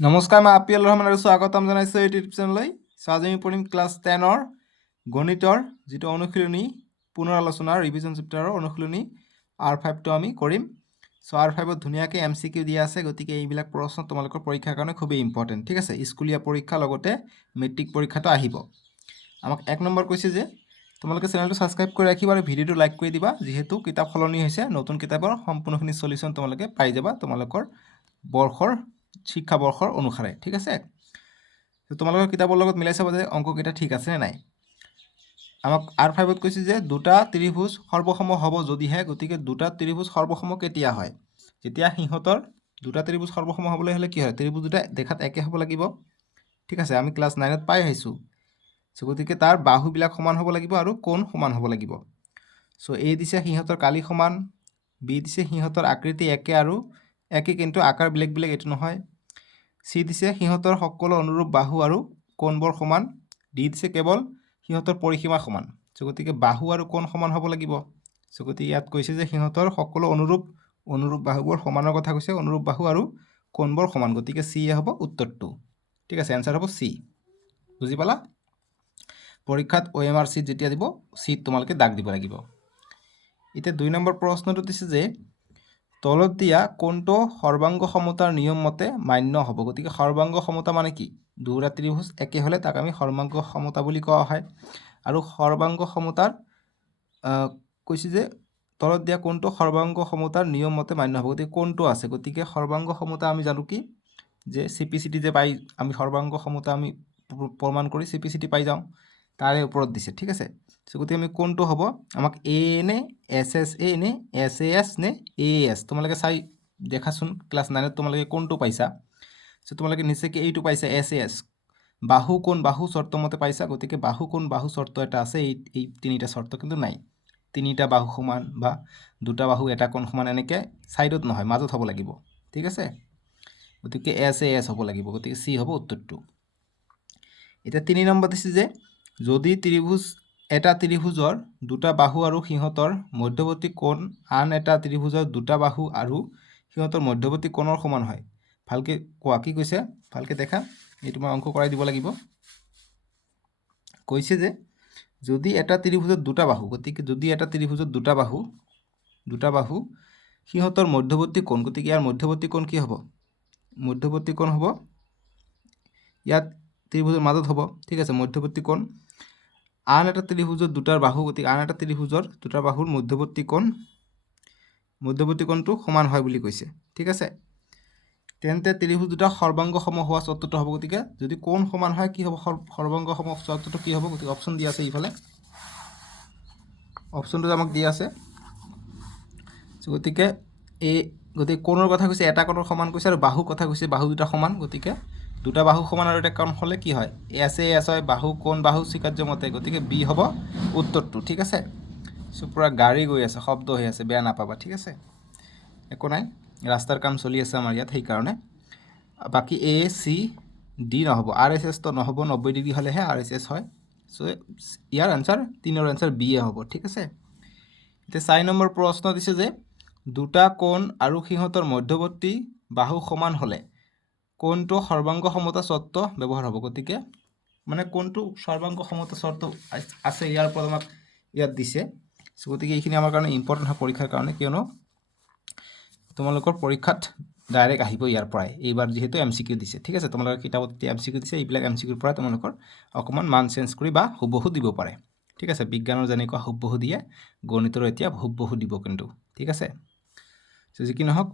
নমস্কাৰ, মই আপিল ৰহমান আৰু স্বাগতম জনাইছোঁ এই ইউটিউব চেনেললৈ। আজি আমি পঢ়িম ক্লাছ 10ৰ গণিতৰ যিটো অনুশীলনী পুনৰ আলোচনা ৰিভিজন চেপ্টাৰৰ অনুশীলনী R5টো আমি কৰিম। R5ত ধুনীয়াকৈ MCQ দিয়া আছে, গতিকে এইবিলাক প্ৰশ্ন তোমালোকৰ পৰীক্ষাৰ কাৰণে খুবেই ইম্পৰ্টেণ্ট। ঠিক আছে, স্কুলীয়া পৰীক্ষাৰ লগতে মেট্ৰিক পৰীক্ষাটো আহিব। আমাক 1 নম্বৰ কৈছে যে তোমালোকে চেনেলটো ছাবস্ক্ৰাইব কৰি ৰাখিবা আৰু ভিডিঅ'টো লাইক কৰি দিবা, যিহেতু কিতাপ সলনি হৈছে, নতুন কিতাপৰ সম্পূৰ্ণখিনি সলিউশ্যন তোমালোকে পাই যাবা তোমালোকৰ বৰ্ষৰ শিক্ষাবৰ্ষৰ অনুসাৰে। ঠিক আছে, তোমালোকৰ কিতাপৰ লগত মিলাই চাবা যে অংককেইটা ঠিক আছে নে নাই। আমাক R5ত কৈছে যে দুটা ত্ৰিভুজ সৰ্বসম হ'ব যদিহে, গতিকে দুটা ত্ৰিভুজ সৰ্বসম কেতিয়া হয়? যেতিয়া সিহঁতৰ দুটা ত্ৰিভুজ সৰ্বসম হ'বলৈ হ'লে কি হয়? ত্ৰিভুজ দুটা দেখাত একে হ'ব লাগিব। ঠিক আছে, আমি ক্লাছ 9ত পাই আহিছোঁ। গতিকে তাৰ বাহুবিলাক সমান হ'ব লাগিব আৰু কোণ সমান হ'ব লাগিব। A দিছে সিহঁতৰ কালি সমান, B দিছে সিহঁতৰ আকৃতি একে আৰু একে কিন্তু আকাৰ বেলেগ বেলেগ, এইটো নহয়। C দিছে সিহঁতৰ সকলো অনুৰূপ বাহু আৰু কোণবোৰ সমান, D দিছে কেৱল সিহঁতৰ পৰিসীমা সমান। গতিকে বাহু আৰু কোণ সমান হ'ব লাগিব। গতিকে ইয়াত কৈছে যে সিহঁতৰ সকলো অনুৰূপ বাহুবোৰ সমানৰ কথা কৈছে, অনুৰূপ বাহু আৰু কোণবোৰ সমান, গতিকে C হ'ব উত্তৰটো। ঠিক আছে, এনচাৰ হ'ব C। বুজি পালা? পৰীক্ষাত OMR চিট যেতিয়া দিব, চিট তোমালোকে দাগ দিব লাগিব। এতিয়া 2 নম্বৰ প্ৰশ্নটো দিছে যে তলত দিয়া কোনটো সৰ্বাংগ সমতাৰ নিয়ম মতে মান্য হ'ব? গতিকে সৰ্বাংগ সমতা মানে কি? দুটা ত্ৰিভুজ একে হ'লে তাক আমি সৰ্বাংগ সমতা বুলি কোৱা হয়। আৰু সৰ্বাংগ সমতাৰ কৈছে যে তলত দিয়া কোনটো সৰ্বাংগ সমতাৰ নিয়ম মতে মান্য হ'ব? গতিকে কোনটো আছে? গতিকে সৰ্বাংগ সমতা আমি জানো কি, যে CPCT যে পাই আমি সৰ্বাংগ সমতা আমি প্ৰমাণ কৰি CPCT পাই যাওঁ, তাৰে ওপৰত দিছে। ঠিক আছে, গতিকে আমি কোনটো হ'ব? আমাক A নে SSA নে SAS নে AS? তোমালোকে চাই দেখাচোন, ক্লাছ 9ত তোমালোকে কোনটো পাইছা? তোমালোকে নিশ্চয়কৈ এইটো পাইছা, SAS। বাহু কোণ বাহু চৰ্ত মতে পাইছা, গতিকে বাহু কোণ বাহু চৰ্ত এটা আছে, এই তিনিটা চৰ্ত কিন্তু নাই। তিনিটা বাহু সমান বা দুটা বাহু এটা কোণ সমান, এনেকৈ ছাইডত নহয়, মাজত হ'ব লাগিব। ঠিক আছে, গতিকে SAS হ'ব লাগিব, গতিকে C হ'ব উত্তৰটো। এতিয়া 3 নম্বৰ দিছে যে যদি এটা ত্ৰিভুজৰ দুটা বাহু আৰু সিহঁতৰ মধ্যৱৰ্তী কোণ আন এটা ত্ৰিভুজৰ দুটা বাহু আৰু সিহঁতৰ মধ্যৱৰ্তী কোণৰ সমান হয়। ভালকৈ কোৱা, কি কৈছে? ভালকৈ দেখা, এইটো মই অংক কৰাই দিব লাগিব। কৈছে যে যদি এটা ত্ৰিভুজৰ দুটা বাহু, গতিকে যদি এটা ত্ৰিভুজৰ দুটা বাহু সিহঁতৰ মধ্যৱৰ্তী কোণ, গতিকে ইয়াৰ মধ্যৱৰ্তী কোণ কি হ'ব? মধ্যৱৰ্তী কোণ হ'ব ইয়াত ত্ৰিভুজৰ মাজত হ'ব। ঠিক আছে, মধ্যৱৰ্তী কোণ আন এটা ত্ৰিভুজৰ দুটাৰ বাহু, গতিকে আন এটা ত্ৰিভুজৰ দুটা বাহুৰ মধ্যৱৰ্তী কোণটো সমান হয় বুলি কৈছে। ঠিক আছে, তেন্তে ত্ৰিভুজ দুটা সৰ্বাংগ সম হোৱা চৰ্তটো হ'ব। গতিকে যদি কোণ সমান হয় কি হ'ব? সৰ্বাংগ সম চৰ্তটো কি হ'ব? গতিকে অপশ্যন দিয়া আছে এইফালে, অপশ্যনটো আমাক দিয়া আছে। গতিকে গতিকে কোণৰ কথা কৈছে, এটা কোণৰ সমান কৈছে, আৰু বাহুৰ কথা কৈছে, বাহু দুটা সমান। গতিকে দুটা বাহু সমান আৰু এটা কোণ হ'লে কি হয়? SAS হয়, বাহু কোণ বাহু স্বীকাৰ্য মতে, গতিকে B হ'ব উত্তৰটো। ঠিক আছে, পূৰা গাড়ী গৈ আছে, শব্দ হৈ আছে, বেয়া নাপাবা। ঠিক আছে, একো নাই, ৰাস্তাৰ কাম চলি আছে আমাৰ ইয়াত, সেইকাৰণে। বাকী A C D নহ'ব, RSS তো নহ'ব, 90 ডিগ্ৰী হ'লেহে RSS হয়। ইয়াৰ এনচাৰ 3ৰ এনচাৰ B হ'ব। ঠিক আছে, এতিয়া 4 নম্বৰ প্ৰশ্ন দিছে যে দুটা কোণ আৰু সিহঁতৰ মধ্যৱৰ্তী বাহু সমান হ'লে কোনটো সৰ্বাংগ সমতা চৰ্ত ব্যৱহাৰ হ'ব? গতিকে মানে কোনটো সৰ্বাংগ সমতা চৰ্ত আছে, ইয়াৰ ওপৰত আমাক ইয়াত দিছে। গতিকে এইখিনি আমাৰ কাৰণে ইম্পৰ্টেণ্ট হয় পৰীক্ষাৰ কাৰণে, কিয়নো তোমালোকৰ পৰীক্ষাত ডাইৰেক্ট আহিব ইয়াৰ পৰাই, এইবাৰ যিহেতু MCQ দিছে। ঠিক আছে, তোমালোকৰ কিতাপত MCQ দিছে, এইবিলাক MCQৰ পৰা তোমালোকৰ অকণমান মান চেঞ্জ কৰি বা হুবহু দিব পাৰে। ঠিক আছে, বিজ্ঞানৰ যেনেকুৱা হুবহু দিয়ে, গণিতৰো এতিয়া হুবহু দিব কিন্তু। ঠিক আছে, যি কি নহওক,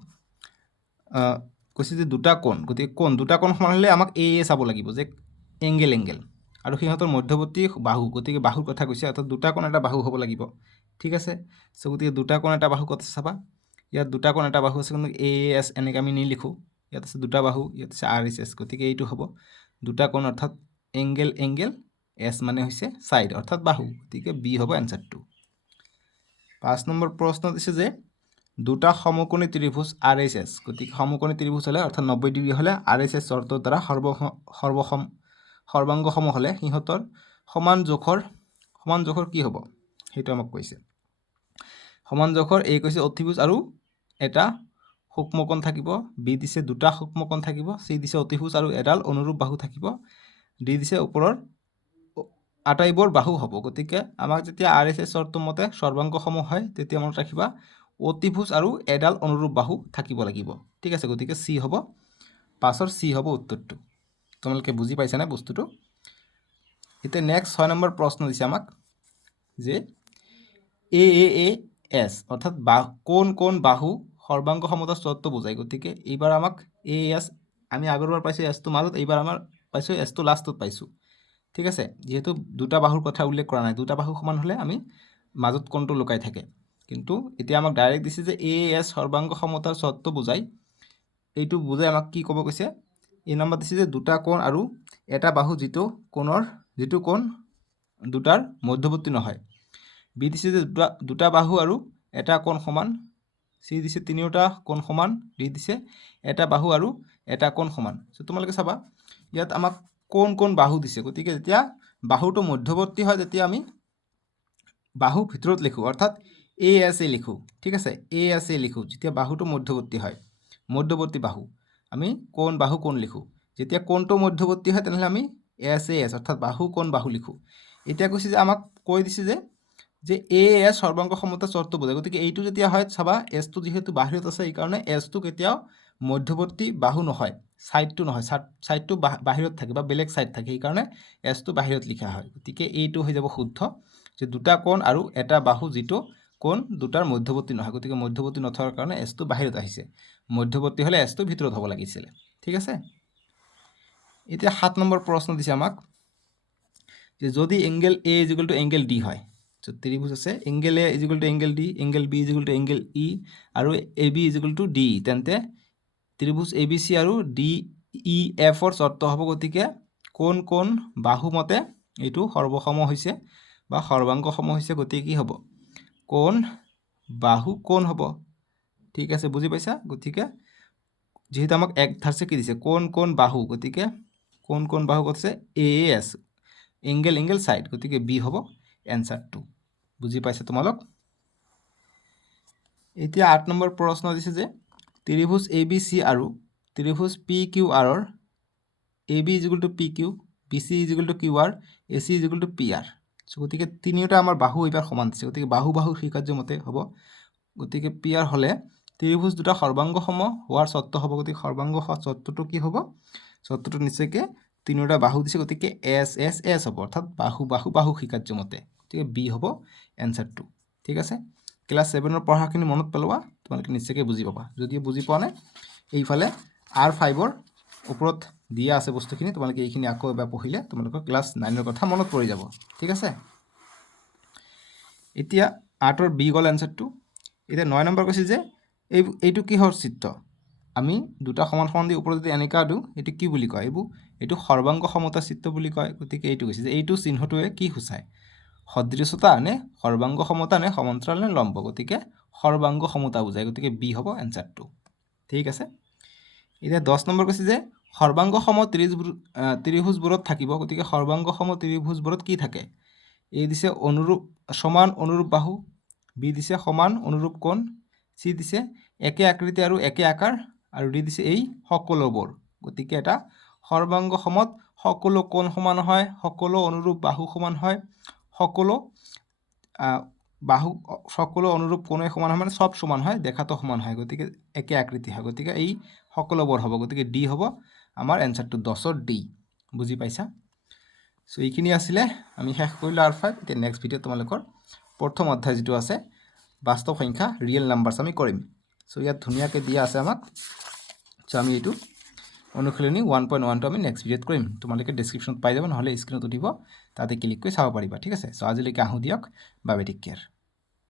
কৈছে যে দুটা কোণ, গতিকে দুটা কোণ সমান হ'লে আমাক A চাব লাগিব, যে এংগেল আৰু সিহঁতৰ মধ্যৱৰ্তী বাহু, গতিকে বাহুৰ কথা কৈছে, অৰ্থাৎ দুটা কোণ এটা বাহু হ'ব লাগিব। ঠিক আছে, গতিকে দুটা কোণ এটা বাহু কথা চাবা, ইয়াত দুটা কোণ এটা বাহু আছে, কিন্তু AS এনেকৈ আমি নিলিখোঁ, ইয়াত আছে দুটা বাহু, ইয়াত আছে RSS, গতিকে এইটো হ'ব দুটা কোণ অৰ্থাৎ এংগেল, S মানে হৈছে ছাইড অৰ্থাৎ বাহু, গতিকে B হ'ব এনচাৰটো। 5 নম্বৰ প্ৰশ্ন দিছে যে দুটা সমকোণী ত্ৰিভুজ RSS, গতিকে সমকোণী ত্ৰিভুজ হ'লে অৰ্থাৎ 90 ডিগ্ৰী হ'লে RSS চৰ্তৰ দ্বাৰা সৰ্বাংগ সম হ'লে সিহঁতৰ সমান জোখৰ কি হ'ব? সেইটো আমাক কৈছে। সমান জোখৰ কৈছে অতিভুজ আৰু এটা সূক্ষ্মকোণ থাকিব, বি দিছে দুটা সূক্ষ্মকোণ থাকিব, চি দিছে অতিভুজ আৰু এডাল অনুৰূপ বাহু থাকিব, ডি দিছে ওপৰৰ আটাইবোৰ বাহু হ'ব। গতিকে আমাক যেতিয়া RHS চৰ্তৰ মতে সৰ্বাংগসম হয় তেতিয়া মনত ৰাখিবা অতিভুজ আৰু এডাল অনুৰূপ বাহু থাকিব লাগিব। ঠিক আছে, গতিকে চি হ'ব, 5ৰ চি হ'ব উত্তৰটো। তোমালোকে বুজি পাইছানে বস্তুটো? এতিয়া নেক্সট 6 নম্বৰ প্ৰশ্ন দিছে আমাক যে AAS অৰ্থাৎ কোন কোন বাহু সৰ্বাংগ সমতাৰ চৰ্ত বুজায়। গতিকে এইবাৰ আমাক AAS আমি আগৰবাৰ পাইছোঁ এছটো মাজত, এইবাৰ আমাৰ পাইছোঁ এছটো লাষ্টত পাইছোঁ। ঠিক আছে, যেহেতু দুটা বাহুৰ কথা উল্লেখ কৰা নাই, দুটা বাহু সমান হ'লে আমি মাজত কোণটো লুকাই থাকে, কিন্তু এতিয়া আমাক ডাইৰেক্ট দিছে যে AAS সৰ্বাংগ সমতাৰ চৰ্ত বুজায়। এইটো বুজাই আমাক কি ক'ব কৈছে, এই নম্বৰ দিছে যে দুটা কোণ আৰু এটা বাহু যিটো কোণ দুটাৰ মধ্যৱৰ্তী নহয়। বি দিছে যে দুটা বাহু আৰু এটা কোণ সমান, চি দিছে তিনিওটা কোণ সমান, ডি দিছে এটা বাহু আৰু এটা কোণ সমান। তোমালোকে চাবা ইয়াত আমাক কোন কোন বাহু দিছে। গতিকে যেতিয়া বাহুটো মধ্যৱৰ্তী হয় তেতিয়া আমি বাহু ভিতৰত লিখোঁ, অৰ্থাৎ ASA লিখোঁ। ঠিক আছে, ASA লিখোঁ যেতিয়া বাহুটো মধ্যৱৰ্তী হয়, মধ্যৱৰ্তী বাহু আমি কোন বাহু কোন লিখোঁ। যেতিয়া কোণটো মধ্যৱৰ্তী হয় তেনেহ'লে আমি SAS অৰ্থাৎ বাহু কোন বাহু লিখোঁ। এতিয়া কৈছে যে আমাক কৈ দিছে যে AAS সৰ্বাংগ সমতাৰ চৰ্ত বুজায়। গতিকে এইটো যেতিয়া হয় চাবা এছটো যিহেতু বাহিৰত আছে এইকাৰণে এছটো কেতিয়াও মধ্যৱৰ্তী বাহু নহয়, ছাইডটো নহয়, ছাইডটো বাহিৰত থাকে বা বেলেগ ছাইড থাকে, সেইকাৰণে এছটো বাহিৰত লিখা হয়। গতিকে এইটো হৈ যাব শুদ্ধ যে দুটা কোণ আৰু এটা বাহু যিটো কোণ দুটাৰ মধ্যৱৰ্তী নহয়। গতিকে মধ্যৱৰ্তী নথকাৰ কাৰণে এছটো বাহিৰত আহিছে, মধ্যৱৰ্তী হ'লে এছটো ভিতৰত হ'ব লাগিছিলে। ঠিক আছে, এতিয়া 7 নম্বৰ প্ৰশ্ন দিছে আমাক যে যদি এংগেল A = এংগেল D হয়, ত্ৰিভুজ আছে angle A = angle D, angle B = angle E আৰু AB = D, তেন্তে ত্ৰিভুজ ABC আৰু DEFৰ চৰ্ত হ'ব। গতিকে কোন কোন বাহু মতে এইটো সৰ্বসম হৈছে বা সৰ্বাংগসম হৈছে। গতিকে কি হ'ব, কোন বাহু কোন হ'ব। ঠিক আছে, বুজি পাইছা? গতিকে যেহেতু আমাক এক ধাৰছে কি দিছে কোন কোন বাহু, গতিকে কোন কোন বাহু কৈছে AAS এংগেল সাইড, গতিকে বি হ'ব এনসাৰটো। বুজি পাইছে তোমালোক? এতিয়া 8 নম্বৰ প্ৰশ্ন দিছে যে ত্ৰিভুজ ABC আৰু ত্ৰিভুজ PQRৰ AB = PQ, BC = QR, AC = PR। গতিকে তিনিওটা আমাৰ বাহু এইবাৰ সমান দিছে, গতিকে বাহু স্বীকাৰ্য মতে হ'ব। গতিকে PR হ'লে ত্ৰিভুজ দুটা সৰ্বাংগসম হোৱাৰ চৰ্ত হ'ব। গতিকে সৰ্বাংগ চৰ্তটো কি হ'ব, চৰ্তটো নিশ্চয়কৈ তিনিওটা বাহু দিছে, গতিকে SSS হ'ব, অৰ্থাৎ বাহু স্বীকাৰ্য মতে। গতিকে বি হ'ব এনচাৰটো। ঠিক আছে, ক্লাছ 7ৰ পঢ়াখিনি মনত পেলোৱা, তোমালোকে নিশ্চয়কৈ বুজি পাবা। যদি বুজি পোৱা নাই এইফালে R5ৰ ওপৰত দিয়া আছে বস্তুখিনি, তোমালোকে এইখিনি আকৌ এবাৰ পঢ়িলে তোমালোকৰ ক্লাছ 9ৰ কথা মনত পৰি যাব। ঠিক আছে, এতিয়া 8ৰ বি গ'ল এনচাৰটো। এতিয়া 9 নম্বৰ কৈছে যে এইটো কিহৰ চিত্ৰ, আমি দুটা সমান সমান দি ওপৰত যদি এনেকুৱা দিওঁ এইটো কি বুলি কয়, এইটো সৰ্বাংগ সমতাৰ চিত্ৰ বুলি কয়। গতিকে এইটো কৈছে যে এইটো চিহ্নটোৱে কি সূচায়, সদৃশতা নে সৰ্বাংগ সমতা নে সমান্তৰাল নে লম্ব। গতিকে সৰ্বাংগ সমতা বুজায়, গতিকে বি হ'ব এনচাৰটো। ঠিক আছে, এতিয়া 10 নম্বৰ কৈছে যে সৰ্বাংগসম ত্ৰিভুজবোৰত থাকিব। গতিকে সৰ্বাংগসম ত্ৰিভুজবোৰত কি থাকে, এ দিছে সমান অনুৰূপ বাহু, বি দিছে সমান অনুৰূপ কোণ, চি দিছে একে আকৃতি আৰু একে আকাৰ, আৰু ডি দিছে এই সকলোবোৰ। গতিকে এটা সৰ্বাংগসমত সকলো কোণ সমান হয়, সকলো অনুৰূপ বাহু সমান হয়, সকলো অনুৰূপ কোণে সমান হয়, মানে চব সমান হয়, দেখাতো সমান হয়, গতিকে একে আকৃতি হয়। গতিকে এই সকলোবোৰ হ'ব, গতিকে ডি হ'ব আমাৰ এনচাৰটো 10ৰ ডি। বুজি পাইছা? চ' এইখিনি আছিলে, আমি শেষ কৰিলোঁ R5। এতিয়া নেক্সট ভিডিঅ'ত তোমালোকৰ প্ৰথম অধ্যায় যিটো আছে বাস্তৱ সংখ্যা ৰিয়েল নাম্বাৰছ আমি কৰিম। চ' ইয়াত ধুনীয়াকৈ দিয়া আছে আমাক। চ' আমি এইটো অনুশীলনী 1.1টো আমি নেক্সট ভিডিঅ'ত কৰিম। তোমালোকে ডেছক্ৰিপশ্যনত পাই যাব, নহ'লে স্ক্ৰীণত উঠিব, তাতে ক্লিক কৰি চাব পাৰিবা। ঠিক আছে, চ' আজিলৈকে আহোঁ দিয়ক, বাবে টেক কেয়াৰ।